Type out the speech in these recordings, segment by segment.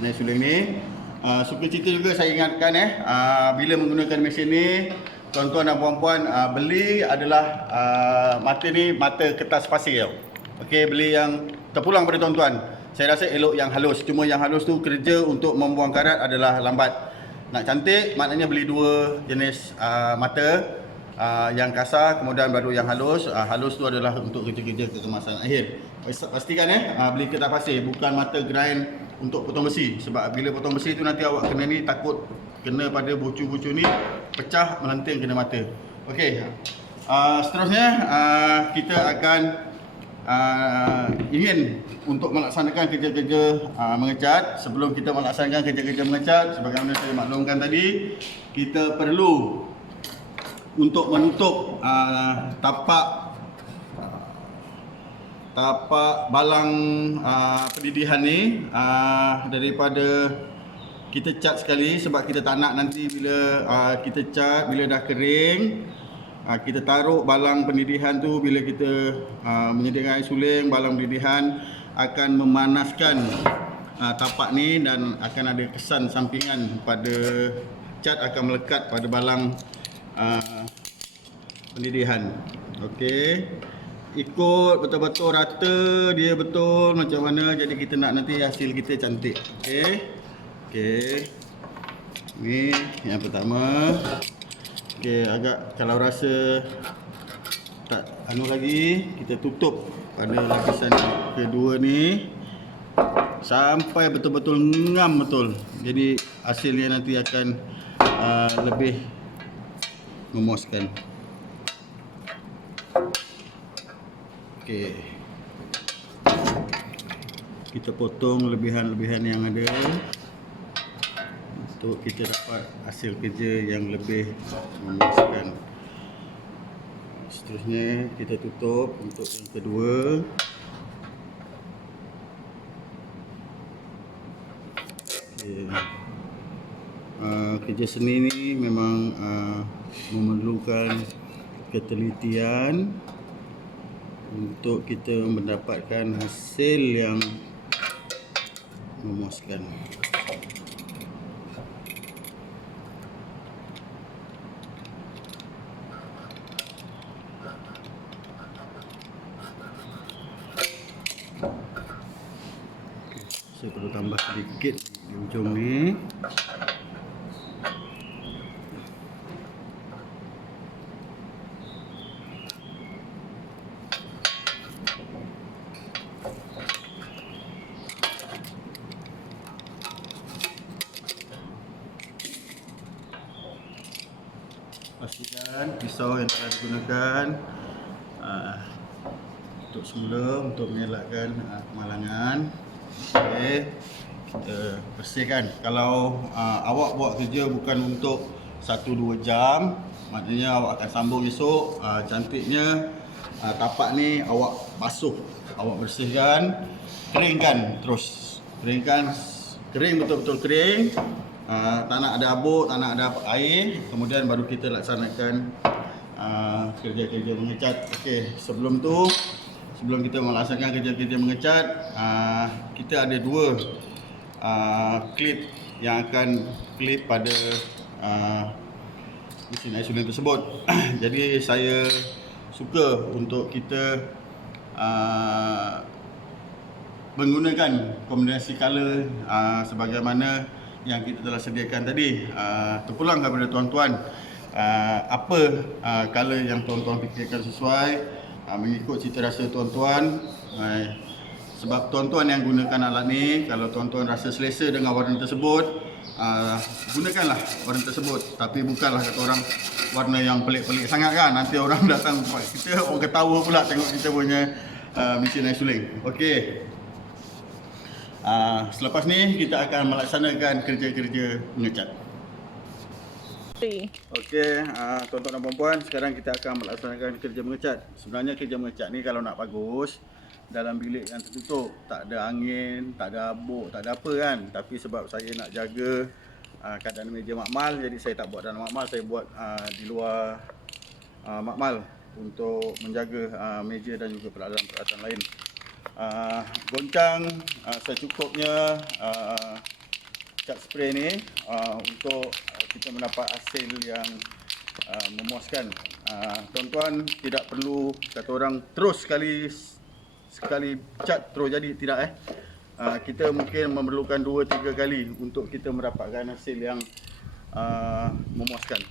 mesin air suling ni. Suka cerita juga saya ingatkan bila menggunakan mesin ni, tuan-tuan dan puan-puan, beli adalah mata ni mata kertas pasir tau. Okey, beli yang terpulang pada tuan-tuan. Saya rasa elok yang halus. Cuma yang halus tu kerja untuk membuang karat adalah lambat. Nak cantik maknanya beli dua jenis mata. Yang kasar kemudian baru yang halus. Halus tu adalah untuk kerja-kerja kekemasan akhir. Pastikan beli kertas pasir, bukan mata grind untuk potong besi. Sebab bila potong besi tu nanti awak kena ni, takut kena pada bucu-bucu ni, pecah melenting kena mata. Okey. Seterusnya kita akan ingin untuk melaksanakan kerja-kerja mengecat. Sebelum kita melaksanakan kerja-kerja mengecat, sebagaimana saya maklumkan tadi, kita perlu untuk menutup tapak balang pendidihan ni daripada kita cat sekali, sebab kita tak nak nanti bila kita cat, bila dah kering, kita taruh balang pendidihan tu, bila kita menyediakan air suling, balang pendidihan akan memanaskan tapak ni dan akan ada kesan sampingan pada cat, akan melekat pada balang pendidihan. Okey, ikut betul-betul rata dia, betul macam mana, jadi kita nak nanti hasil kita cantik. Okey, ni yang pertama. Okey, agak kalau rasa tak lagi, kita tutup pada lapisan kedua ni sampai betul-betul ngam betul. Jadi hasilnya nanti akan lebih memuaskan. Okey, kita potong lebihan-lebihan yang ada untuk kita dapat hasil kerja yang lebih memuaskan. Seterusnya kita tutup untuk yang kedua. Okay. Kerja seni ni memang memerlukan ketelitian untuk kita mendapatkan hasil yang memuaskan. Saya perlu tambah sedikit di ujung ni. Pastikan pisau yang telah digunakan untuk semula untuk mengelakkan kemalangan. Okey, kita bersihkan. Kalau awak buat kerja bukan untuk 1-2 jam, maknanya awak akan sambung esok. Cantiknya tapak ni awak basuh, awak bersihkan, keringkan terus. Keringkan, kering betul-betul kering. Tak nak ada abuk, tak nak ada air. Kemudian baru kita laksanakan kerja-kerja mengecat. Okey, sebelum kita melaksanakan kerja-kerja mengecat, kita ada dua klip yang akan klip pada mesin air suling tersebut. Jadi saya suka untuk kita menggunakan kombinasi color sebagaimana yang kita telah sediakan tadi. Terpulang kepada tuan-tuan apa color yang tuan-tuan fikirkan sesuai, mengikut cita rasa tuan-tuan. Sebab tuan-tuan yang gunakan alat ni, kalau tuan-tuan rasa selesa dengan warna tersebut, gunakanlah warna tersebut. Tapi bukanlah kata orang warna yang pelik-pelik sangat kan, nanti orang datang tempat kita, orang ketawa pula tengok kita punya mesin air suling. Okey, selepas ni kita akan melaksanakan kerja-kerja mengecat. Okey, tuan-tuan dan puan-puan, sekarang kita akan melaksanakan kerja mengecat. Sebenarnya kerja mengecat ni kalau nak bagus, dalam bilik yang tertutup, tak ada angin, tak ada abuk, tak ada apa kan. Tapi sebab saya nak jaga keadaan meja makmal, jadi saya tak buat dalam makmal, saya buat di luar makmal untuk menjaga meja dan juga peralatan-peralatan lain. Goncang secukupnya, cat spray ni untuk kita mendapat hasil yang memuaskan. Tuan-tuan tidak perlu kata orang terus sekali cat terus jadi, tidak kita mungkin memerlukan 2-3 kali untuk kita mendapatkan hasil yang memuaskan.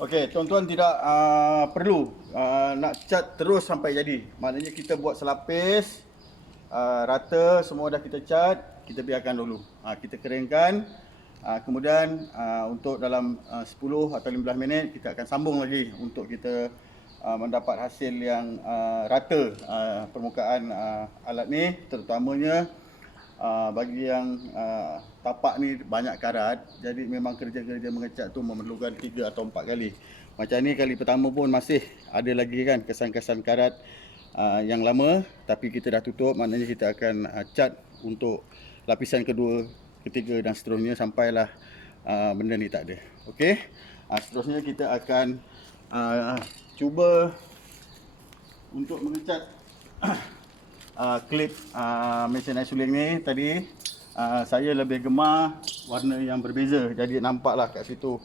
Okey, tuan-tuan tidak perlu nak cat terus sampai jadi. Maknanya kita buat selapis rata, semua dah kita cat, kita biarkan dulu. Kita keringkan. Kemudian untuk dalam 10 atau 15 minit kita akan sambung lagi untuk kita mendapat hasil yang rata permukaan alat ni, terutamanya bagi yang tapak ni banyak karat, jadi memang kerja-kerja mengecat tu memerlukan 3 atau 4 kali. Macam ni kali pertama pun masih ada lagi kan kesan-kesan karat yang lama, tapi kita dah tutup, maknanya kita akan cat untuk lapisan kedua, ketiga dan seterusnya sampailah benda ni tak ada. Okey, seterusnya kita akan cuba untuk mengecat klip mesin air suling ni. Tadi saya lebih gemar warna yang berbeza, jadi nampaklah kat situ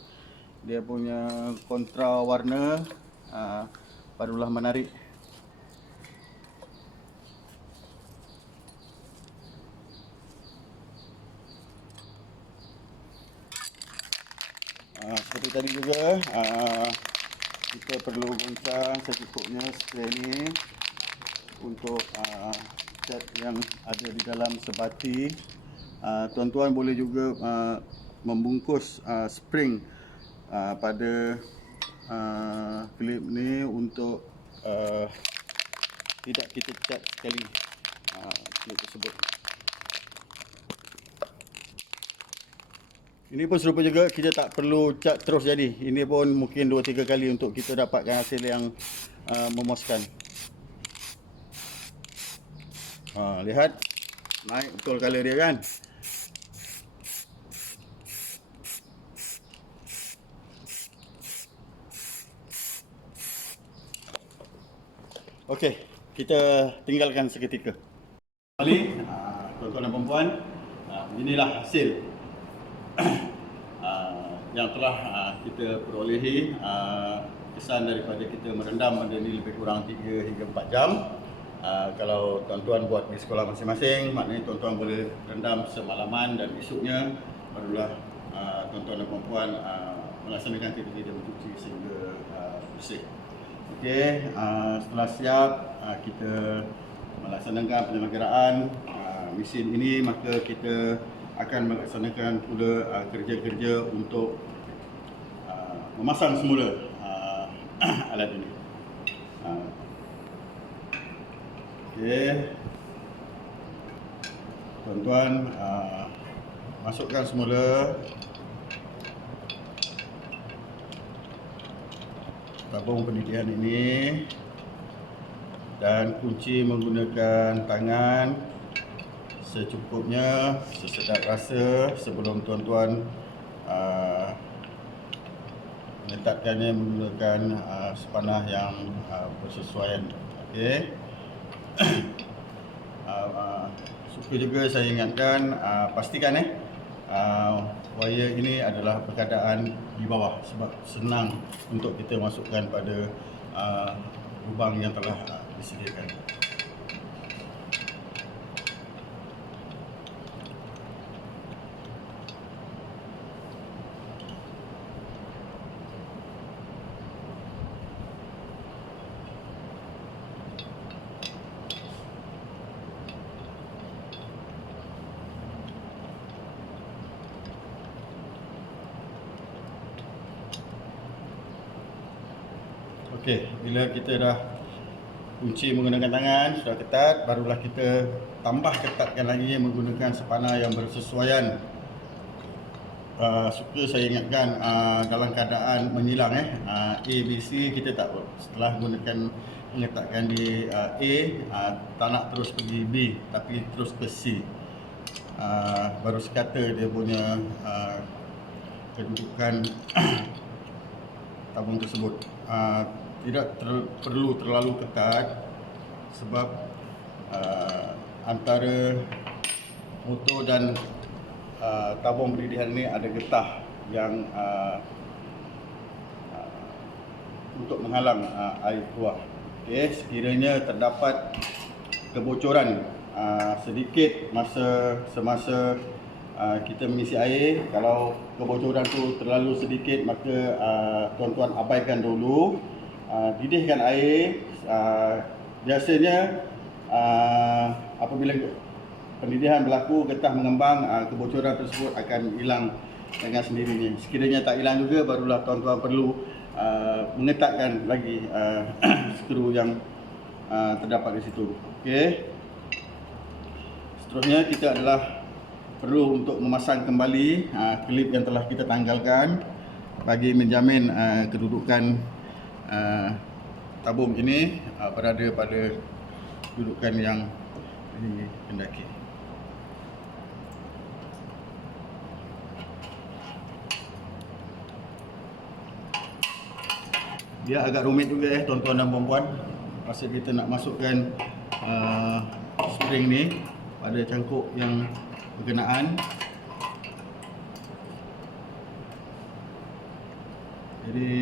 dia punya kontra warna barulah menarik. Seperti tadi juga kita perlu goncang secukupnya spray ni untuk cat yang ada di dalam sebati. Tuan-tuan boleh juga membungkus spring pada klip ni untuk tidak kita cat sekali klip tersebut. Ini pun serupa juga, kita tak perlu cat terus jadi. Ini pun mungkin 2-3 kali untuk kita dapatkan hasil yang memuaskan. Lihat, naik betul color dia kan. Okey, kita tinggalkan seketika. Kembali, tuan-tuan dan puan-puan, inilah hasil yang telah kita perolehi. Kesan daripada kita merendam benda ni lebih kurang 3 hingga 4 jam. Kalau tuan-tuan buat di sekolah masing-masing, maknanya tuan-tuan boleh rendam semalaman dan esoknya barulah tuan-tuan dan puan-puan melaksanakan aktiviti mencuci sehingga bersih. Okey, setelah siap kita melaksanakan penyelenggaraan mesin ini, maka kita akan melaksanakan pula kerja-kerja untuk memasang semula alat ini. Okey, tuan-tuan masukkan semula tabung pendidikan ini dan kunci menggunakan tangan secukupnya, sesedap rasa sebelum tuan-tuan meletakkannya menggunakan sepanah yang bersesuaian. Okey. Suka juga saya ingatkan, pastikan wire ini adalah berkeadaan di bawah sebab senang untuk kita masukkan pada lubang yang telah disediakan. Okey, bila kita dah kunci menggunakan tangan sudah ketat, barulah kita tambah ketatkan lagi menggunakan sepana yang bersesuaian. Suka saya ingatkan dalam keadaan menyilang A, B, C kita tak setelah gunakan meletakkan di A, tak nak terus pergi B tapi terus ke C. Baru sekata dia punya kedudukan tabung tersebut. Tidak perlu terlalu ketat sebab antara motor dan tabung pendidikan ini ada getah yang untuk menghalang air keluar. Okey, sekiranya terdapat kebocoran sedikit semasa kita mengisi air, kalau kebocoran tu terlalu sedikit maka tuan-tuan abaikan dulu, didihkan air. Biasanya apabila pendidikan berlaku, getah mengembang, kebocoran tersebut akan hilang dengan sendirinya. Sekiranya tak hilang juga, barulah tuan-tuan perlu mengetatkan lagi skru yang terdapat di situ. Okey. Seterusnya kita adalah perlu untuk memasang kembali klip yang telah kita tanggalkan bagi menjamin kedudukan tabung ini berada pada kedudukan yang dikehendaki. Dia agak rumit juga tuan-tuan dan puan-puan. Masa kita nak masukkan spring ni pada cangkuk yang berkenaan. Jadi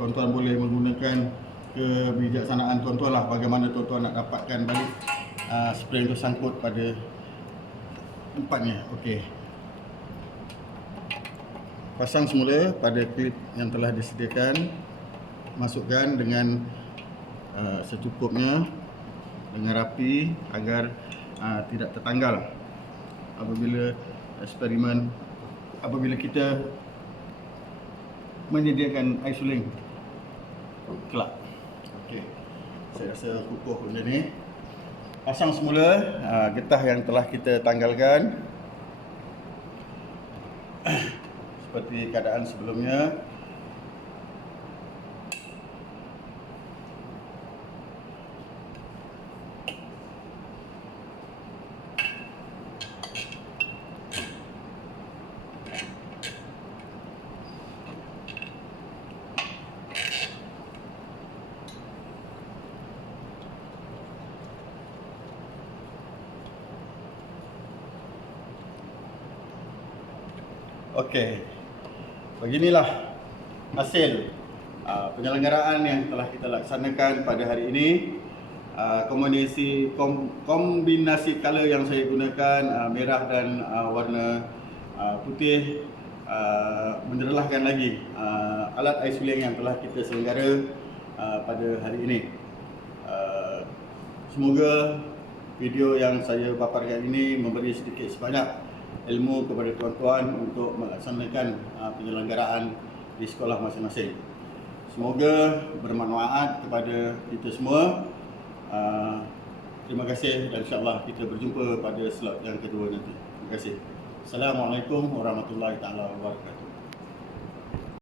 tuan-tuan boleh menggunakan kebijaksanaan tuan-tuan lah, bagaimana tuan-tuan nak dapatkan balik spring tu sangkut pada tempatnya. Okey. Pasang semula pada klip yang telah disediakan. Masukkan dengan secukupnya, dengan rapi agar tidak tertanggal apabila kita menyediakan air suling kelak. Okey, saya rasa kukuh benda ni. Pasang semula getah yang telah kita tanggalkan seperti keadaan sebelumnya. Okey, beginilah hasil penyelenggaraan yang telah kita laksanakan pada hari ini. Kombinasi color yang saya gunakan, merah dan warna putih, menderlahkan lagi alat air suling yang telah kita selenggara pada hari ini. Semoga video yang saya paparkan ini memberi sedikit sebanyak ilmu kepada tuan-tuan untuk melaksanakan penyelenggaraan di sekolah masing-masing. Semoga bermanfaat kepada kita semua. Terima kasih dan insya-Allah kita berjumpa pada slot yang kedua nanti. Terima kasih. Assalamualaikum warahmatullahi taala wabarakatuh.